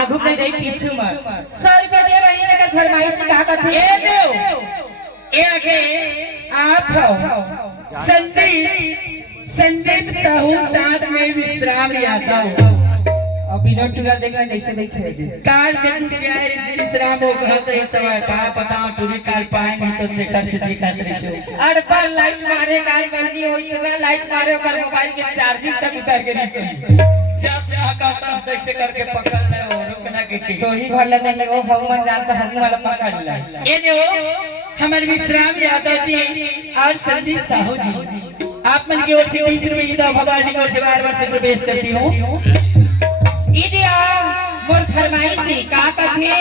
आगू में नहीं पीछू में 100 रुपया दे बनी ने का फरमाइश का कथी ए देव ए आगे आप संदीप साहू साथ में विश्राम यादव अभी नोट टूरल देखना कैसे बैठे काल के कुशियार से विश्राम हो कहत रही सब का पता टूरी काल पाए नहीं तो देखर से दिखात रही से अड़ पर लाइट मारे काल बहनी हो इतना लाइट मारे कर मोबाइल के चार्जिंग तक उतार के नहीं जैसे आकाश जैसे करके पकड़ ले और रुकना के तो ही भले नहीं वो हम मन जानता हम वाला पकड़ ले ये जो हमारे विश्राम यादव जी और संदीप साहू जी आप मन की ओर से 20 रुपए की दवा भवानी की ओर से बार-बार से प्रवेश करती हूं इदिया मोर फरमाइशी का कथे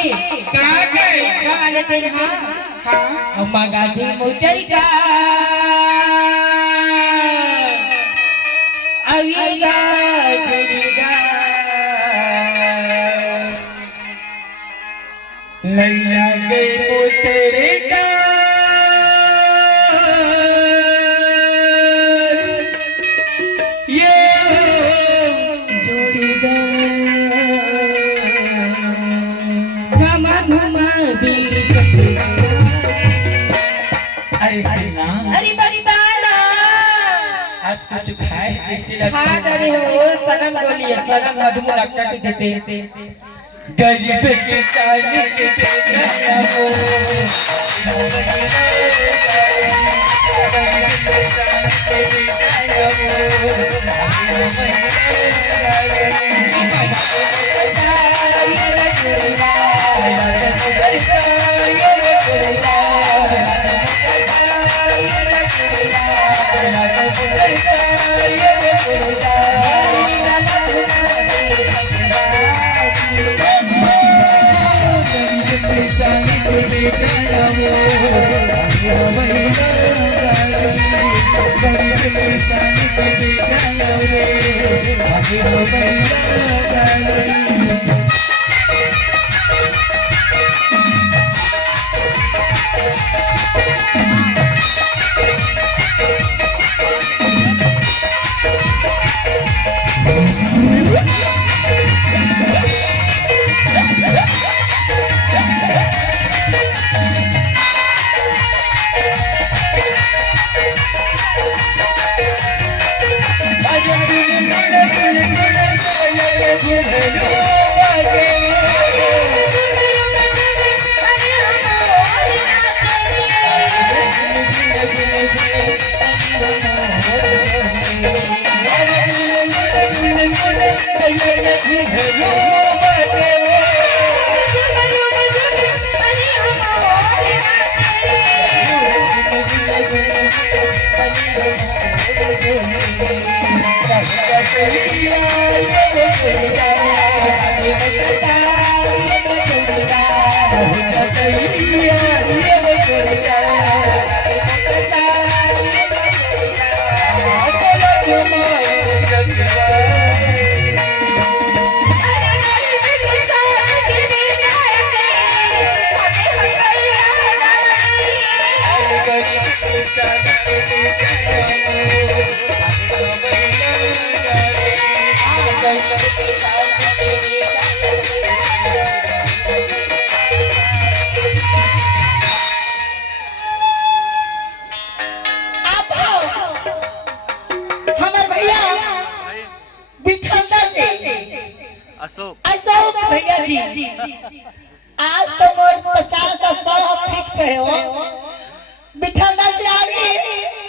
का इच्छा वाले दिन हां अम्मा गाधी मोटर का अविगा जुड़ीगा लैला गई मोटर का अरे बंदाना आज कुछ खाए ऐसे लगता है खा रहे हो सनम बोलिए सनम मधुमु लगता के देते गरीब के सामने के बेटा हो गरीब के सामने के अशोक भैया जी आज तो मोर 50 और 100 फिक्स है हो बिठलदा से आगे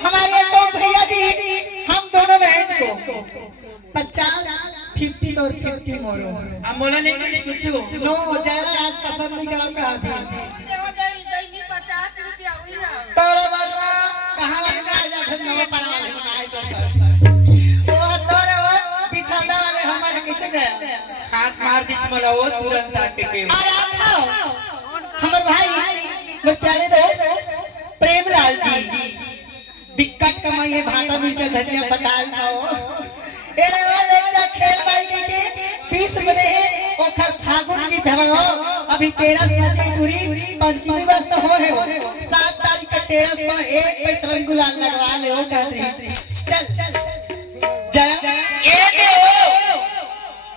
हमारे अशोक भैया जी हम दोनों बहन को 50 50 और 50 मोरो अब मोला नहीं कुछ नो ज्यादा आज पसंद नहीं करो कहा थी तोरे बाबा कहां वाले में आ जा फिर नवा पारा वाले में आए तो वो तोरे वो बिठलदा वाले हमारे किसे गया हाथ मार दीच मला वो तुरंत आके के अरे आप खाओ हमारे भाई मेरे प्यारे दोस्त प्रेमलाल जी दिक्कत कमाइए भाटा मिलके धनिया बताल पाओ ए वाले जा खेल भाई के 20 रुपए है ओखर फागुन की धमाओ अभी 13 बजे पूरी पंचमी बस हो है 7 तारीख के 13 में एक पे तिरंगा गुलाल लगवा ले हो कहत रही चल जय ए दे हो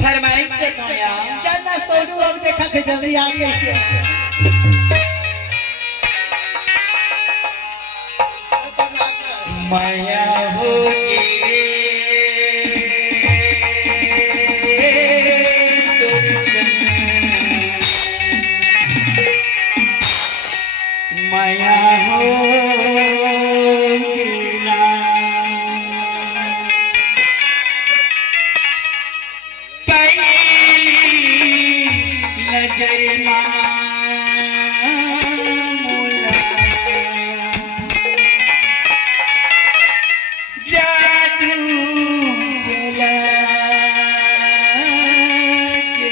फरमाइश देखो यार चल ना सोनू अब देखा थे जल्दी आ गई माया होगी माया होगी ना पहली नजर मामूला जादू चला के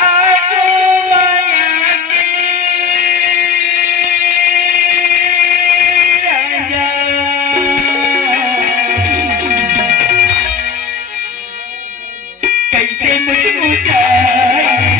आगो माया के राजा कैसे मुझ मुझे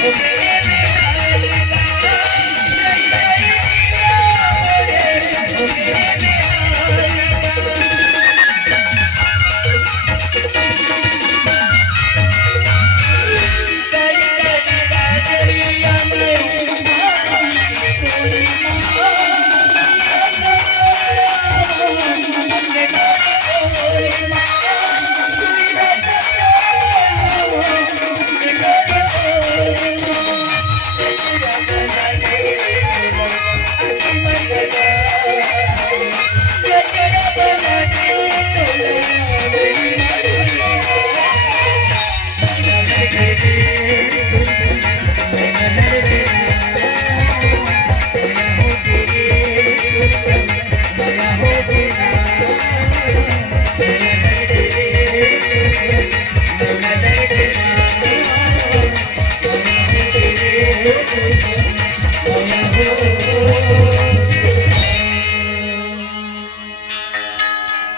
Okay.